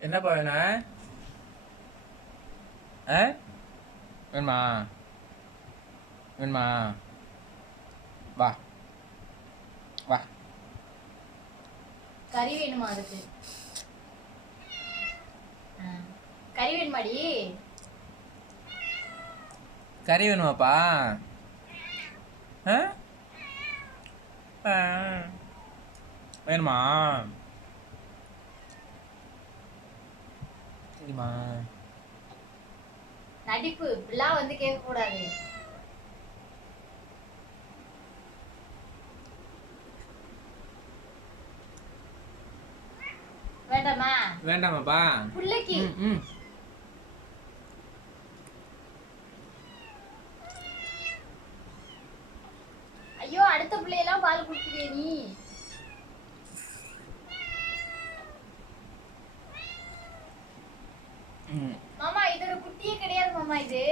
என்னப்பா வேணும்? ஆ வேணுமா? வேணுமா? வா வா. கறி வேணுமா? அதுக்கு கறி வேணுமாடி? கறி வேணுமாப்பா? வேணுமா? சரிம்மா. நடிப்பு இப்படிலாம் வந்து கேட்க கூடாது. வேண்டாமா? வேண்டாமாப்பா? புள்ளைக்கு ம். ஐயோ, அடுத்த பிள்ளையெல்லாம் பால் குடுத்துறியே நீ? மாமா இதோட குட்டியே கிடையாது மாமா இது.